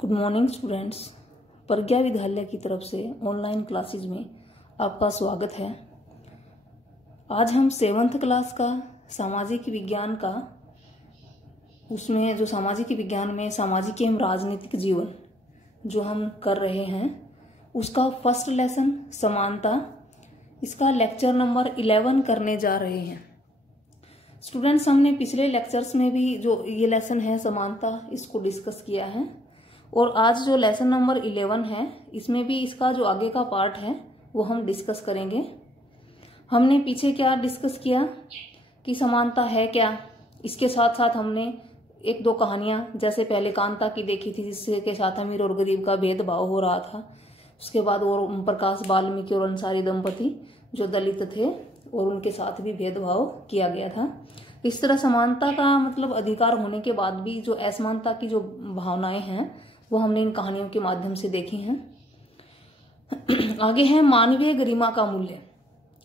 Good morning students. प्रज्ञा विद्यालय की तरफ से ऑनलाइन क्लासेज में आपका स्वागत है। आज हम 7th क्लास का सामाजिक विज्ञान का उसमें जो सामाजिक विज्ञान में सामाजिक एवं राजनीतिक जीवन जो हम कर रहे हैं उसका फर्स्ट लेसन समानता, इसका लेक्चर नंबर 11 करने जा रहे हैं। स्टूडेंट्स, हमने पिछले लेक्चर्स में भी जो ये लेसन है समानता, इसको डिस्कस किया है और आज जो लेसन नंबर 11 है इसमें भी इसका जो आगे का पार्ट है वो हम डिस्कस करेंगे। हमने पीछे क्या डिस्कस किया कि समानता है क्या, इसके साथ साथ हमने एक दो कहानियां जैसे पहले कांता की देखी थी जिसके साथ अमीर और गरीब का भेदभाव हो रहा था। उसके बाद और ओम प्रकाश वाल्मीकि और अंसारी दंपति जो दलित थे और उनके साथ भी भेदभाव किया गया था। इस तरह समानता का मतलब अधिकार होने के बाद भी जो असमानता की जो भावनाएं हैं वो हमने इन कहानियों के माध्यम से देखी हैं। आगे है मानवीय गरिमा का मूल्य।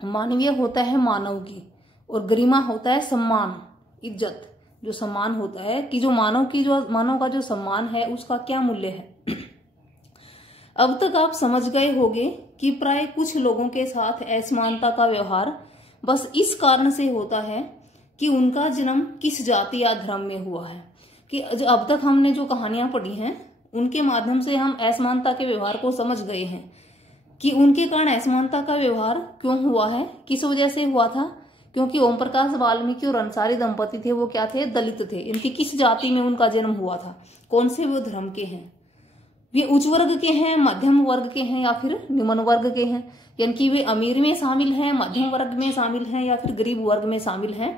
मानवीय होता है मानव की और गरिमा होता है सम्मान, इज्जत, जो सम्मान होता है कि जो मानव का जो सम्मान है उसका क्या मूल्य है। अब तक आप समझ गए होंगे कि प्राय कुछ लोगों के साथ असमानता का व्यवहार बस इस कारण से होता है कि उनका जन्म किस जाति या धर्म में हुआ है। कि अब तक हमने जो कहानियां पढ़ी हैं उनके माध्यम से हम असमानता के व्यवहार को समझ गए हैं कि उनके कारण असमानता का व्यवहार क्यों हुआ है, किस वजह से हुआ था। क्योंकि ओम प्रकाश वाल्मीकि और अंसारी दंपति थे, वो क्या थे, दलित थे। इनकी किस जाति में उनका जन्म हुआ था, कौन से वो धर्म के हैं, वे उच्च वर्ग के हैं, मध्यम वर्ग के हैं या फिर निम्न वर्ग के हैं, यानी कि वे अमीर में शामिल हैं, मध्यम वर्ग में शामिल हैं या फिर गरीब वर्ग में शामिल हैं।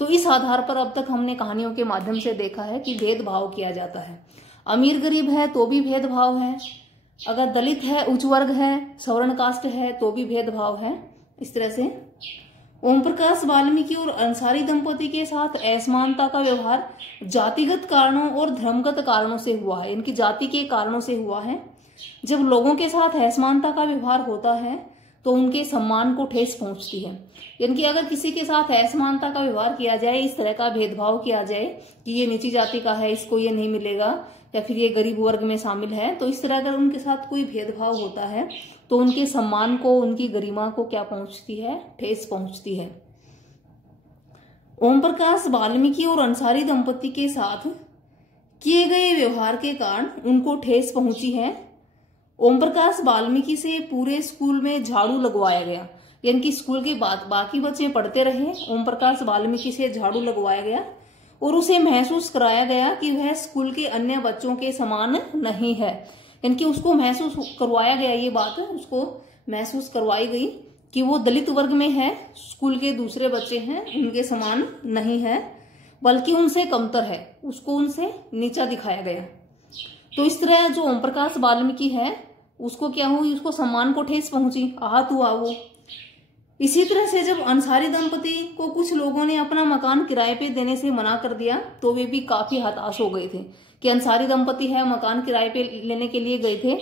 तो इस आधार पर अब तक हमने कहानियों के माध्यम से देखा है कि भेदभाव किया जाता है। अमीर गरीब है तो भी भेदभाव है, अगर दलित है, उच्च वर्ग है, सवर्ण कास्ट है तो भी भेदभाव है। इस तरह से ओम प्रकाश वाल्मीकि और अंसारी दंपति के साथ असमानता का व्यवहार जातिगत कारणों और धर्मगत कारणों से हुआ है, इनकी जाति के कारणों से हुआ है। जब लोगों के साथ असमानता का व्यवहार होता है तो उनके सम्मान को ठेस पहुंचती है। यानी कि अगर किसी के साथ असमानता का व्यवहार किया जाए, इस तरह का भेदभाव किया जाए कि ये नीची जाति का है, इसको ये नहीं मिलेगा, या फिर ये गरीब वर्ग में शामिल है, तो इस तरह अगर उनके साथ कोई भेदभाव होता है तो उनके सम्मान को, उनकी गरिमा को क्या पहुंचती है, ठेस पहुंचती है। ओम प्रकाश वाल्मीकि और अंसारी दंपति के साथ किए गए व्यवहार के कारण उनको ठेस पहुंची है। ओम प्रकाश वाल्मीकि से पूरे स्कूल में झाड़ू लगवाया गया, यानी कि स्कूल के बाद बाकी बच्चे पढ़ते रहे, ओम प्रकाश वाल्मीकि से झाड़ू लगवाया गया और उसे महसूस कराया गया कि वह स्कूल के अन्य बच्चों के समान नहीं है। यानी कि उसको महसूस करवाया गया, ये बात उसको महसूस करवाई गई कि वो दलित वर्ग में है, स्कूल के दूसरे बच्चे हैं उनके समान नहीं है, बल्कि उनसे कमतर है, उसको उनसे नीचा दिखाया गया। तो इस तरह जो ओम प्रकाश वाल्मीकि है उसको क्या हुई, उसको सम्मान को ठेस पहुंची, आहत हुआ वो। इसी तरह से जब अंसारी दंपति को कुछ लोगों ने अपना मकान किराए पे देने से मना कर दिया तो वे भी काफी हताश हो गए थे कि अंसारी दंपति है, मकान किराए पे लेने के लिए गए थे,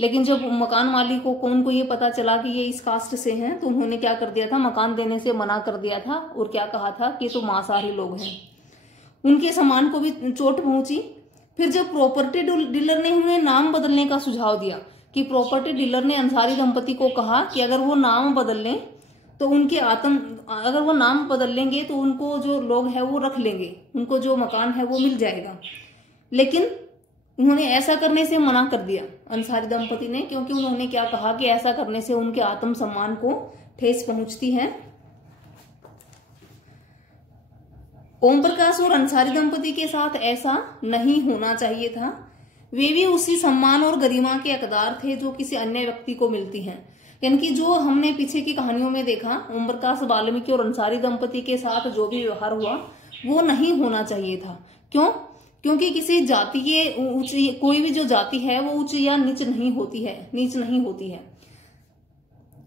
लेकिन जब मकान मालिक को उनको ये पता चला कि ये इस कास्ट से हैं तो उन्होंने क्या कर दिया था, मकान देने से मना कर दिया था और क्या कहा था कि तो मांसाहारी लोग हैं। उनके सम्मान को भी चोट पहुंची। फिर जब प्रॉपर्टी डीलर ने उन्हें नाम बदलने का सुझाव दिया कि प्रॉपर्टी डीलर ने अंसारी दंपति को कहा कि अगर वो नाम बदल लें तो अगर वो नाम बदल लेंगे तो उनको जो लोग है वो रख लेंगे, उनको जो मकान है वो मिल जाएगा। लेकिन उन्होंने ऐसा करने से मना कर दिया अंसारी दंपति ने, क्योंकि उन्होंने क्या कहा कि ऐसा करने से उनके आत्मसम्मान को ठेस पहुंचती है। ओम प्रकाश और अंसारी दंपति के साथ ऐसा नहीं होना चाहिए था। वे भी उसी सम्मान और गरिमा के हकदार थे जो किसी अन्य व्यक्ति को मिलती हैं। यानी कि जो हमने पीछे की कहानियों में देखा, ओम प्रकाश वाल्मीकि और अंसारी दंपति के साथ जो भी व्यवहार हुआ वो नहीं होना चाहिए था। क्यों? क्योंकि किसी जाति के कोई भी जो जाति है वो उच्च या नीच नहीं होती है,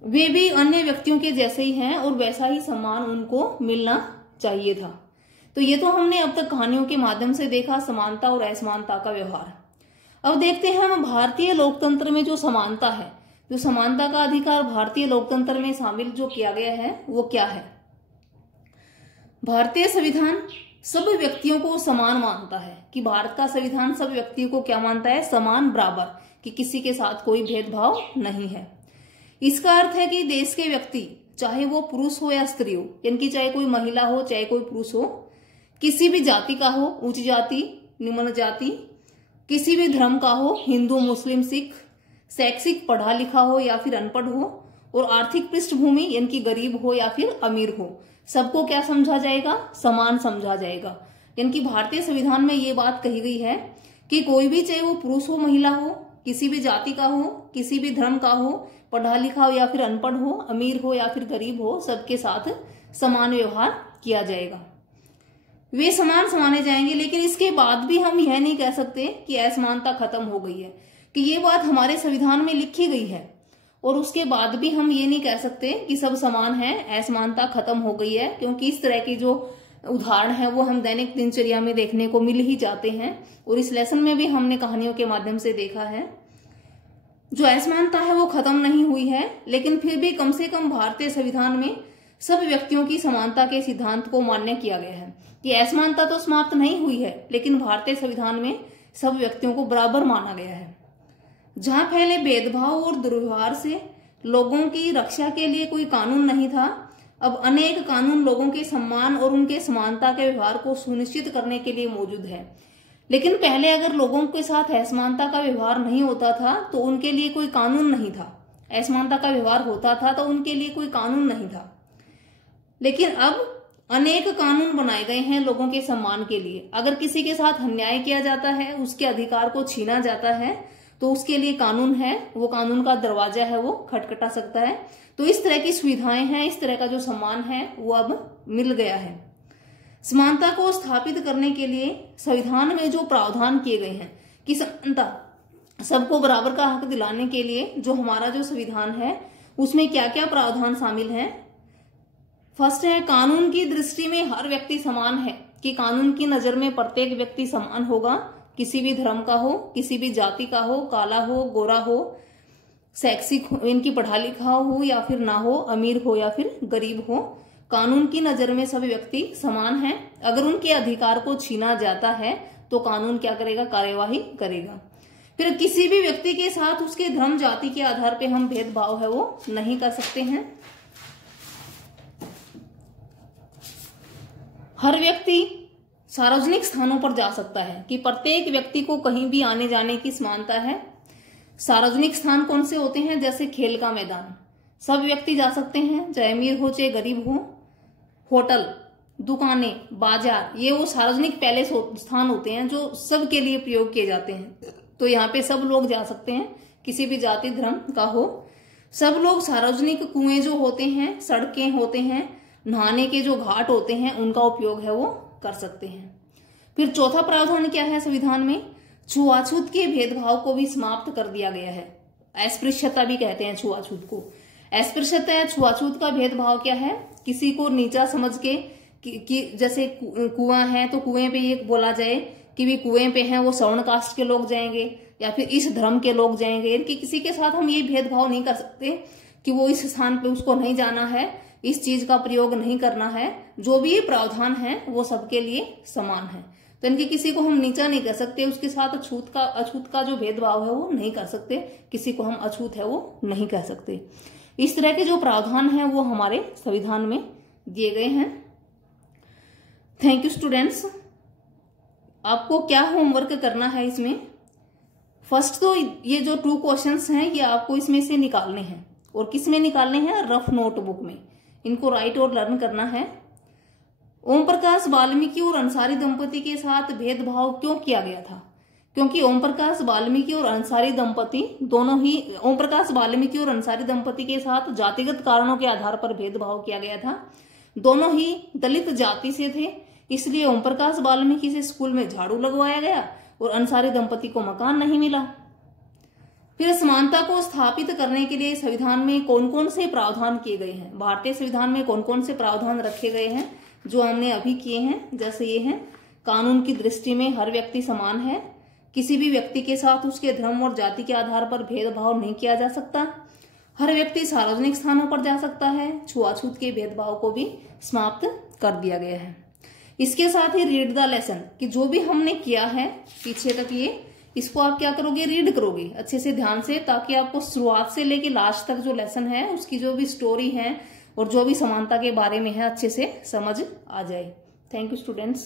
वे भी अन्य व्यक्तियों के जैसे ही हैं और वैसा ही सम्मान उनको मिलना चाहिए था। तो ये तो हमने अब तक कहानियों के माध्यम से देखा समानता और असमानता का व्यवहार। अब देखते हैं हम भारतीय लोकतंत्र में जो समानता है, जो समानता का अधिकार भारतीय लोकतंत्र में शामिल जो किया गया है वो क्या है। भारतीय संविधान सब व्यक्तियों को समान मानता है, कि भारत का संविधान सब व्यक्तियों को क्या मानता है, समान, बराबर, कि किसी के साथ कोई भेदभाव नहीं है। इसका अर्थ है कि देश के व्यक्ति चाहे वो पुरुष हो या स्त्री हो, यानी कि चाहे कोई महिला हो चाहे कोई पुरुष हो, किसी भी जाति का हो, उच्च जाति निम्न जाति, किसी भी धर्म का हो, हिंदू मुस्लिम सिख, शैक्षिक पढ़ा लिखा हो या फिर अनपढ़ हो, और आर्थिक पृष्ठभूमि यानी कि गरीब हो या फिर अमीर हो, सबको क्या समझा जाएगा, समान समझा जाएगा। यानी कि भारतीय संविधान में ये बात कही गई है कि कोई भी चाहे वो पुरुष हो महिला हो, किसी भी जाति का हो, किसी भी धर्म का हो, पढ़ा लिखा हो या फिर अनपढ़ हो, अमीर हो या फिर गरीब हो, सबके साथ समान व्यवहार किया जाएगा, वे समान माने जाएंगे। लेकिन इसके बाद भी हम यह नहीं कह सकते कि असमानता खत्म हो गई है, कि ये बात हमारे संविधान में लिखी गई है और उसके बाद भी हम ये नहीं कह सकते कि सब समान है, असमानता खत्म हो गई है, क्योंकि इस तरह की जो उदाहरण है वो हम दैनिक दिनचर्या में देखने को मिल ही जाते हैं। और इस लेसन में भी हमने कहानियों के माध्यम से देखा है जो असमानता है वो खत्म नहीं हुई है, लेकिन फिर भी कम से कम भारतीय संविधान में सब व्यक्तियों की समानता के सिद्धांत को मान्य किया गया है। ये असमानता तो समाप्त नहीं हुई है, लेकिन भारतीय संविधान में सब व्यक्तियों को बराबर माना गया है। जहां पहले भेदभाव और दुर्व्यवहार से लोगों की रक्षा के लिए कोई कानून नहीं था, अब अनेक कानून लोगों के सम्मान और उनके समानता के व्यवहार को सुनिश्चित करने के लिए मौजूद है। लेकिन पहले अगर लोगों के साथ असमानता का व्यवहार नहीं होता था तो उनके लिए कोई कानून नहीं था, असमानता का व्यवहार होता था तो उनके लिए कोई कानून नहीं था। लेकिन अब अनेक कानून बनाए गए हैं लोगों के सम्मान के लिए। अगर किसी के साथ अन्याय किया जाता है, उसके अधिकार को छीना जाता है, तो उसके लिए कानून है, वो कानून का दरवाजा है, वो खटखटा सकता है। तो इस तरह की सुविधाएं हैं, इस तरह का जो सम्मान है वो अब मिल गया है। समानता को स्थापित करने के लिए संविधान में जो प्रावधान किए गए हैं कि समानता सबको बराबर का हक दिलाने के लिए जो हमारा जो संविधान है उसमें क्या क्या प्रावधान शामिल हैं। फर्स्ट है, कानून की दृष्टि में हर व्यक्ति समान है, कि कानून की नजर में प्रत्येक व्यक्ति समान होगा, किसी भी धर्म का हो, किसी भी जाति का हो, काला हो, गोरा हो, शैक्षिक इनकी पढ़ा लिखा हो या फिर ना हो, अमीर हो या फिर गरीब हो, कानून की नजर में सभी व्यक्ति समान हैं। अगर उनके अधिकार को छीना जाता है तो कानून क्या करेगा, कार्यवाही करेगा। फिर किसी भी व्यक्ति के साथ उसके धर्म जाति के आधार पर हम भेदभाव है वो नहीं कर सकते हैं। हर व्यक्ति सार्वजनिक स्थानों पर जा सकता है, कि प्रत्येक व्यक्ति को कहीं भी आने जाने की समानता है। सार्वजनिक स्थान कौन से होते हैं, जैसे खेल का मैदान, सब व्यक्ति जा सकते हैं, चाहे अमीर हो चाहे गरीब हो। होटल, दुकानें, बाजार, ये वो सार्वजनिक पैलेस स्थान होते हैं जो सबके लिए प्रयोग किए जाते हैं। तो यहाँ पे सब लोग जा सकते हैं, किसी भी जाति धर्म का हो। सब लोग सार्वजनिक कुएं जो होते हैं, सड़कें होते हैं, नहाने के जो घाट होते हैं, उनका उपयोग है वो कर सकते हैं। फिर चौथा प्रावधान क्या है संविधान में, छुआछूत के भेदभाव को भी समाप्त कर दिया गया है। अस्पृश्यता भी कहते हैं छुआछूत को। अस्पृश्यता या छुआछूत का भेदभाव क्या है, किसी को नीचा समझ के कि जैसे कुआं है तो कुएं पे ये बोला जाए कि भी कुएं पे हैं वो सवर्ण कास्ट के लोग जाएंगे या फिर इस धर्म के लोग जाएंगे, कि किसी के साथ हम ये भेदभाव नहीं कर सकते कि वो इस स्थान पे उसको नहीं जाना है, इस चीज का प्रयोग नहीं करना है। जो भी प्रावधान है वो सबके लिए समान है, तो इनके किसी को हम नीचा नहीं कर सकते, उसके साथ अछूत का जो भेदभाव है वो नहीं कर सकते, किसी को हम अछूत है वो नहीं कह सकते। इस तरह के जो प्रावधान है वो हमारे संविधान में दिए गए हैं। Thank you students. आपको क्या होमवर्क करना है इसमें, फर्स्ट तो ये जो 2 क्वेश्चंस हैं ये आपको इसमें से निकालने हैं, और किस में निकालने हैं, रफ नोटबुक में इनको राइट और लर्न करना है। ओम प्रकाश वाल्मीकि और अंसारी दंपति के साथ भेदभाव क्यों किया गया था, क्योंकि ओम प्रकाश वाल्मीकि और अंसारी दंपति दोनों ही, ओम प्रकाश वाल्मीकि और अंसारी दंपति के साथ जातिगत कारणों के आधार पर भेदभाव किया गया था। दोनों ही दलित जाति से थे, इसलिए ओम प्रकाश वाल्मीकि से स्कूल में झाड़ू लगवाया गया और अंसारी दंपति को मकान नहीं मिला। फिर समानता को स्थापित करने के लिए संविधान में कौन कौन से प्रावधान किए गए हैं, भारतीय संविधान में कौन कौन से प्रावधान रखे गए हैं जो हमने अभी किए हैं। जैसे ये हैं, कानून की दृष्टि में हर व्यक्ति समान है, किसी भी व्यक्ति के साथ उसके धर्म और जाति के आधार पर भेदभाव नहीं किया जा सकता, हर व्यक्ति सार्वजनिक स्थानों पर जा सकता है, छुआछूत के भेदभाव को भी समाप्त कर दिया गया है। इसके साथ ही रीड द लेसन, कि जो भी हमने किया है पीछे तक ये, इसको आप क्या करोगे, रीड करोगे अच्छे से ध्यान से, ताकि आपको शुरुआत से लेके लास्ट तक जो लेसन है उसकी जो भी स्टोरी है और जो भी समानता के बारे में है अच्छे से समझ आ जाए। Thank you students.